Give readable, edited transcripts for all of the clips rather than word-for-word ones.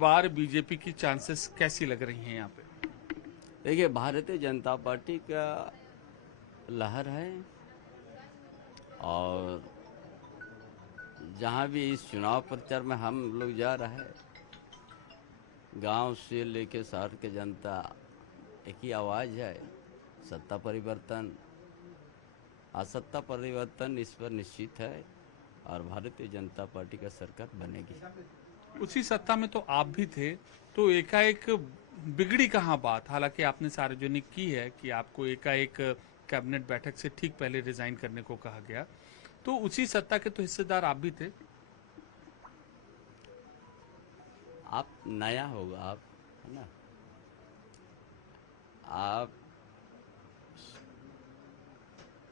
बार BJP की chances कैसी लग रही हैं यहाँ पे? देखिए, भारतीय जनता पार्टी का लहर है। और जहाँ भी इस चुनाव प्रचार में हम लोग जा रहे हैं, गांव से लेके शहर के जनता एक ही आवाज़ है, सत्ता परिवर्तन। असत्ता परिवर्तन इस पर निश्चित है और भारतीय जनता पार्टी का सरकार बनेगी। उसी सत्ता में तो आप भी थे, तो एकाएक बिगड़ी कहाँ बात? हालांकि आपने सार्वजनिक की है कि आपको एकाएक कैबिनेट बैठक से ठीक पहले रिजाइन करने को कहा गया, तो उसी सत्ता के तो हिस्सेदार आप भी थे। आप नया होगा, आप है ना। आप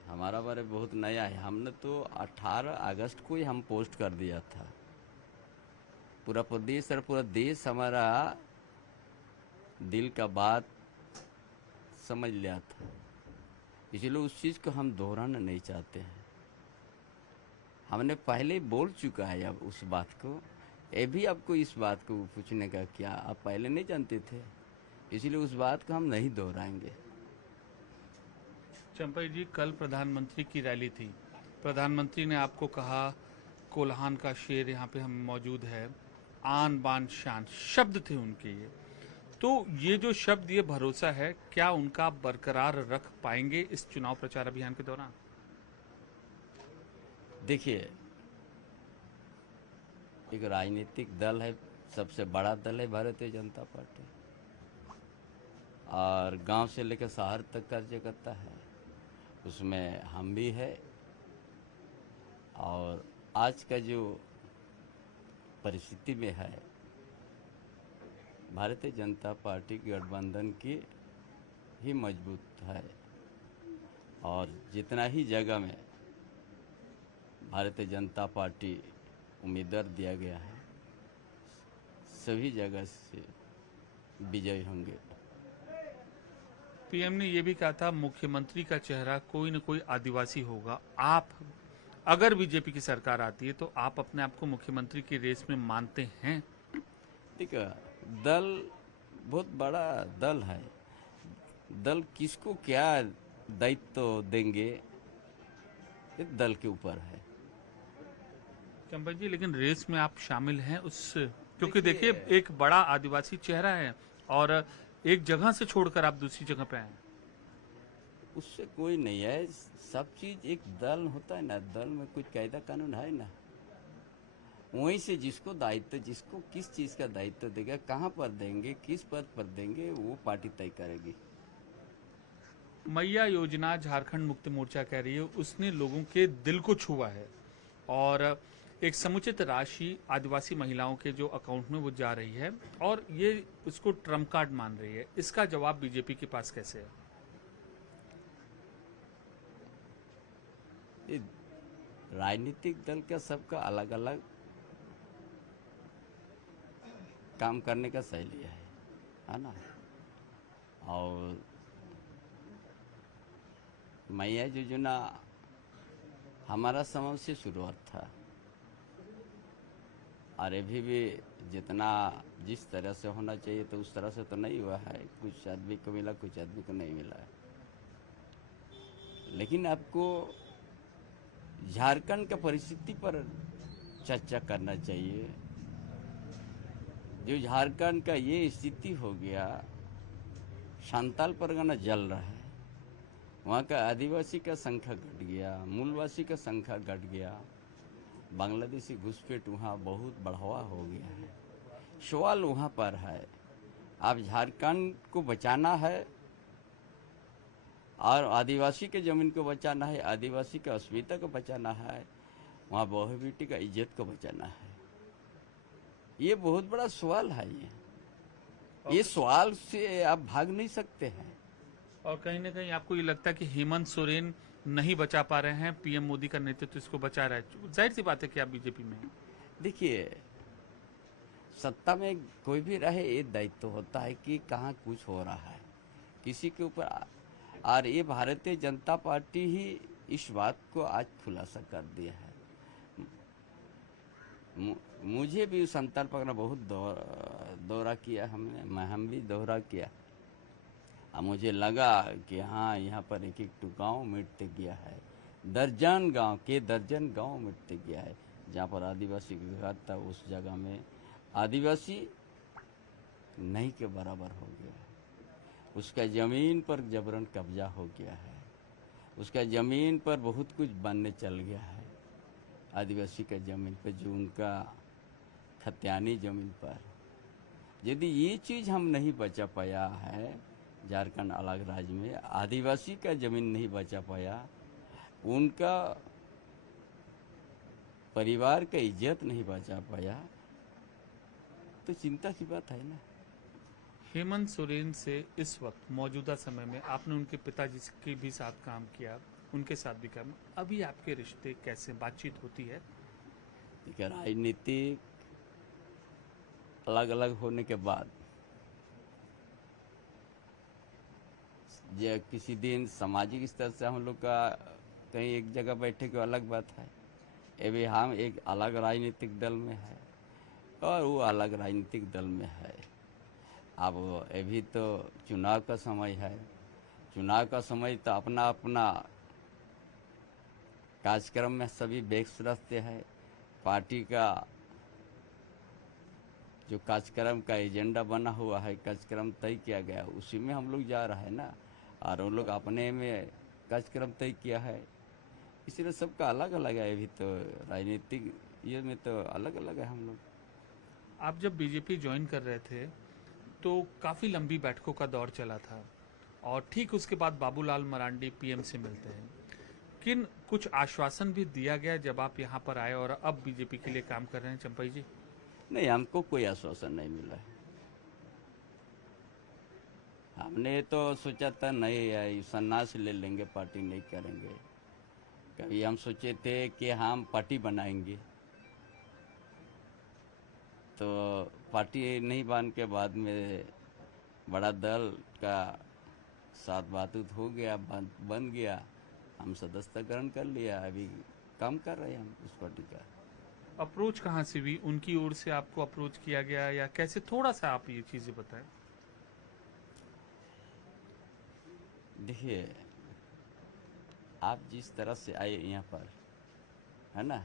हमारा बारे बहुत नया है। हमने तो 18 अगस्त को ही हम पोस्ट कर दिया था। पूरा प्रदेश और पूरा देश हमारा दिल का बात समझ लिया था। इसलिए उस चीज़ को हम दोहराना नहीं चाहते हैं। हमने पहले बोल चुका है अब उस बात को। ये भी आपको इस बात को पूछने का क्या, आप पहले नहीं जानते थे? इसलिए उस बात को हम नहीं दोहराएंगे। चंपई जी, कल प्रधानमंत्री की रैली थी। प्रधानमंत्री ने आपको कहा, कोल्हान का शेर यहाँ पे हम मौजूद है, आन बान शान शब्द थे उनके ये। तो ये जो शब्द, ये भरोसा है, क्या उनका बरकरार रख पाएंगे इस चुनाव प्रचार अभियान के दौरान? देखिए, एक राजनीतिक दल है, सबसे बड़ा दल है भारतीय जनता पार्टी। और गांव से लेकर शहर तक कार्य करता है, उसमें हम भी है। और आज का जो परिस्थिति में है, भारतीय जनता पार्टी गठबंधन की ही मजबूत है। और जितना ही जगह में भारतीय जनता पार्टी उम्मीदवार दिया गया है, सभी जगह से विजयी होंगे। पीएम ने यह भी कहा था, मुख्यमंत्री का चेहरा कोई न कोई आदिवासी होगा। आप, अगर बीजेपी की सरकार आती है, तो आप अपने आप को मुख्यमंत्री की रेस में मानते हैं? देखिए, दल बहुत बड़ा दल है। दल किसको क्या दायित्व देंगे, ये दल के ऊपर है। चंपा जी, लेकिन रेस में आप शामिल हैं उस, क्योंकि देखिए, देखिए, एक बड़ा आदिवासी चेहरा है और एक जगह से छोड़कर आप दूसरी जगह पे आए हैं। उससे कोई नहीं है। सब चीज एक दल होता है ना, दल में कुछ कायदा कानून है ना। वहीं से जिसको दायित्व, जिसको किस चीज का दायित्व देगा, कहाँ पर देंगे, किस पद पर देंगे, वो पार्टी तय करेगी। मैया योजना झारखंड मुक्ति मोर्चा कह रही है, उसने लोगों के दिल को छुआ है और एक समुचित राशि आदिवासी महिलाओं के जो अकाउंट में वो जा रही है और ये उसको ट्रम्प कार्ड मान रही है। इसका जवाब बीजेपी के पास कैसे है? ये राजनीतिक दल का सबका अलग अलग काम करने का शैली है ना। और मैया योजना हमारा समाज से शुरुआत था। और अभी भी जितना जिस तरह से होना चाहिए तो उस तरह से तो नहीं हुआ है। कुछ आदमी को मिला, कुछ आदमी को नहीं मिला है। लेकिन आपको झारखंड का परिस्थिति पर चर्चा करना चाहिए। जो झारखंड का ये स्थिति हो गया, संताल परगना जल रहा है, वहाँ का आदिवासी का संख्या घट गया, मूलवासी का संख्या घट गया, बांग्लादेशी घुसपैठ वहाँ बहुत बढ़ावा हो गया है। सवाल वहाँ पर है, आप झारखंड को बचाना है और आदिवासी के ज़मीन को बचाना है, आदिवासी का अस्मिता को बचाना है, वहाँ बहू बेटी का इज्जत को बचाना है। ये बहुत बड़ा सवाल है। ये सवाल से आप भाग नहीं सकते हैं। और कहीं ना कहीं आपको ये लगता है कि हेमंत सोरेन नहीं बचा पा रहे हैं, पीएम मोदी का नेतृत्व इसको बचा रहा है? जाहिर सी बात है कि आप बीजेपी में हैं। देखिए, सत्ता में कोई भी रहे, ये दायित्व होता है कि कहाँ कुछ हो रहा है किसी के ऊपर। और ये भारतीय जनता पार्टी ही इस बात को आज खुलासा कर दिया है। मुझे भी संताल पकड़ना बहुत दौरा किया हमने, हम भी दौरा किया। अब मुझे लगा कि हाँ, यहाँ पर एक एक तो गाँव मिटते गया है, दर्जन गांव मिटते गया है। जहाँ पर आदिवासी का घर था उस जगह में आदिवासी नहीं के बराबर हो गया है। उसका ज़मीन पर जबरन कब्जा हो गया है, उसका ज़मीन पर बहुत कुछ बनने चल गया है। आदिवासी का ज़मीन पर, जो उनका खतियानी ज़मीन पर, यदि ये चीज़ हम नहीं बचा पाया है, झारखंड अलग राज्य में आदिवासी का ज़मीन नहीं बचा पाया, उनका परिवार का इज्जत नहीं बचा पाया, तो चिंता की बात है ना। हेमंत सोरेन से इस वक्त मौजूदा समय में आपने उनके पिताजी के भी साथ काम किया, उनके साथ भी काम, अभी आपके रिश्ते कैसे, बातचीत होती है? देखिए, राजनीतिक अलग अलग होने के बाद जो किसी दिन सामाजिक स्तर से हम लोग का कहीं एक जगह बैठे की अलग बात है। अभी हम एक अलग राजनीतिक दल में है और वो अलग राजनीतिक दल में है। अब अभी तो चुनाव का समय है, चुनाव का समय तो अपना अपना कार्यक्रम में सभी व्यस्त रहते हैं। पार्टी का जो कार्यक्रम का एजेंडा बना हुआ है, कार्यक्रम तय किया गया, उसी में हम लोग जा रहे हैं ना, और उन लोग अपने में कार्यक्रम तय किया है, इसलिए सबका अलग अलग है। अभी तो राजनीतिक ये में तो अलग अलग है हम लोग। आप जब बीजेपी ज्वाइन कर रहे थे तो काफ़ी लंबी बैठकों का दौर चला था और ठीक उसके बाद बाबूलाल मरांडी पीएम से मिलते हैं। किन कुछ आश्वासन भी दिया गया जब आप यहाँ पर आए और अब बीजेपी के लिए काम कर रहे हैं चंपई जी? नहीं, हमको कोई आश्वासन नहीं मिला है। हमने तो सोचा था नहीं यार, सन्यास ले लेंगे, पार्टी नहीं करेंगे। कभी हम सोचे थे कि हम पार्टी बनाएंगे, तो पार्टी नहीं बन के बाद में बड़ा दल का साथ बातचीत हो गया, बन गया, हम सदस्यता ग्रहण कर लिया, अभी काम कर रहे हैं हम उस पार्टी का। अप्रोच कहाँ से हुई, उनकी ओर से आपको अप्रोच किया गया या कैसे, थोड़ा सा आप ये चीज़ें बताएं। देखिए, आप जिस तरह से आए यहाँ पर, है ना,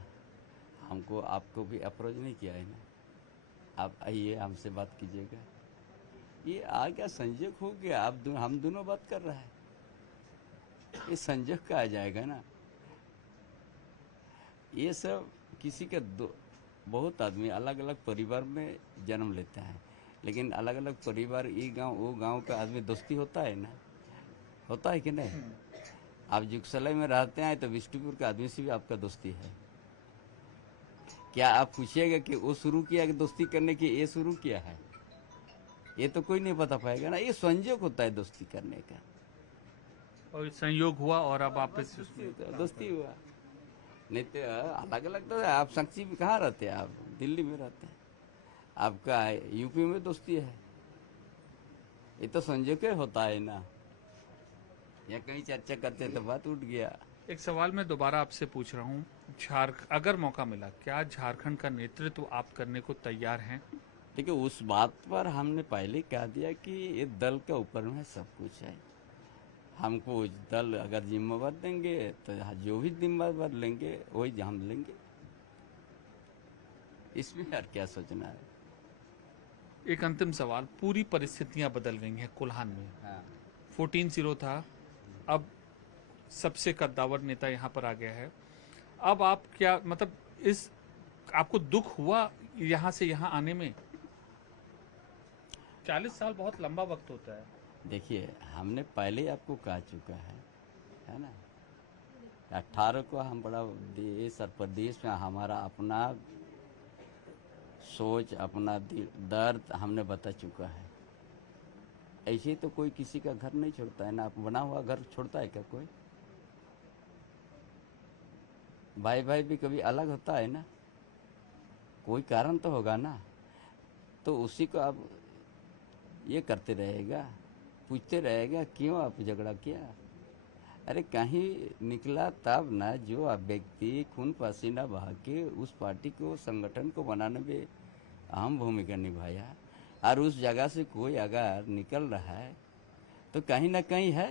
हमको आपको भी अप्रोच नहीं किया है ना। आप आइए, हमसे बात कीजिएगा, ये आ गया, संजोग हो गया। हम दोनों बात कर रहे हैं, ये संजोग का आ जाएगा ना। ये सब किसी के बहुत आदमी अलग अलग परिवार में जन्म लेते हैं, लेकिन अलग अलग परिवार, ये गांव वो गांव का आदमी दोस्ती होता है ना, होता है कि नहीं? आप जुगसलाई में रहते हैं तो बिष्टुपुर के आदमी से भी आपका दोस्ती है। क्या आप पूछिएगा कि वो शुरू किया कि दोस्ती करने की, ये शुरू किया है? ये तो कोई नहीं बता पाएगा ना। ये संयोग होता है दोस्ती करने का, और संयोग हुआ और अब आप इस दोस्ती हुआ। नहीं तो अलग अलग तो है। आप संक्षी में कहाँ रहते हैं? आप दिल्ली में रहते हैं, आपका यूपी में दोस्ती है। ये तो संजोग होता है ना, या कहीं चर्चा करते तो बात उठ गया। एक सवाल मैं दोबारा आपसे पूछ रहा हूँ, अगर मौका मिला, क्या झारखंड का नेतृत्व आप करने को तैयार हैं? देखिए, उस बात पर हमने पहले कह दिया कि ये दल के ऊपर में सब कुछ है। हमको दल अगर जिम्मेवार देंगे तो जो भी जिम्मेवार लेंगे वही हम लेंगे, इसमें यार क्या सोचना है। एक अंतिम सवाल, पूरी परिस्थितियां बदल गई हैं कोल्हान में। हाँ। 14-0 था, अब सबसे कद्दावर नेता यहाँ पर आ गया है। अब आप क्या, मतलब इस आपको दुख हुआ यहाँ से यहाँ आने में? 40 साल बहुत लंबा वक्त होता है। देखिए, हमने पहले ही आपको कह चुका है ना, 18 को हम बड़ा देश और प्रदेश में हमारा अपना सोच, अपना दर्द हमने बता चुका है। ऐसे तो कोई किसी का घर नहीं छोड़ता है ना, बना हुआ घर छोड़ता है क्या कोई? भाई भाई भी कभी अलग होता है ना, कोई कारण तो होगा ना। तो उसी को आप ये करते रहेगा, पूछते रहेगा क्यों आप झगड़ा किया। अरे कहीं निकला तब ना, जो आप व्यक्ति खून पसीना बहा के उस पार्टी को, संगठन को बनाने में अहम भूमिका निभाया, और उस जगह से कोई अगर निकल रहा है तो कहीं ना कहीं है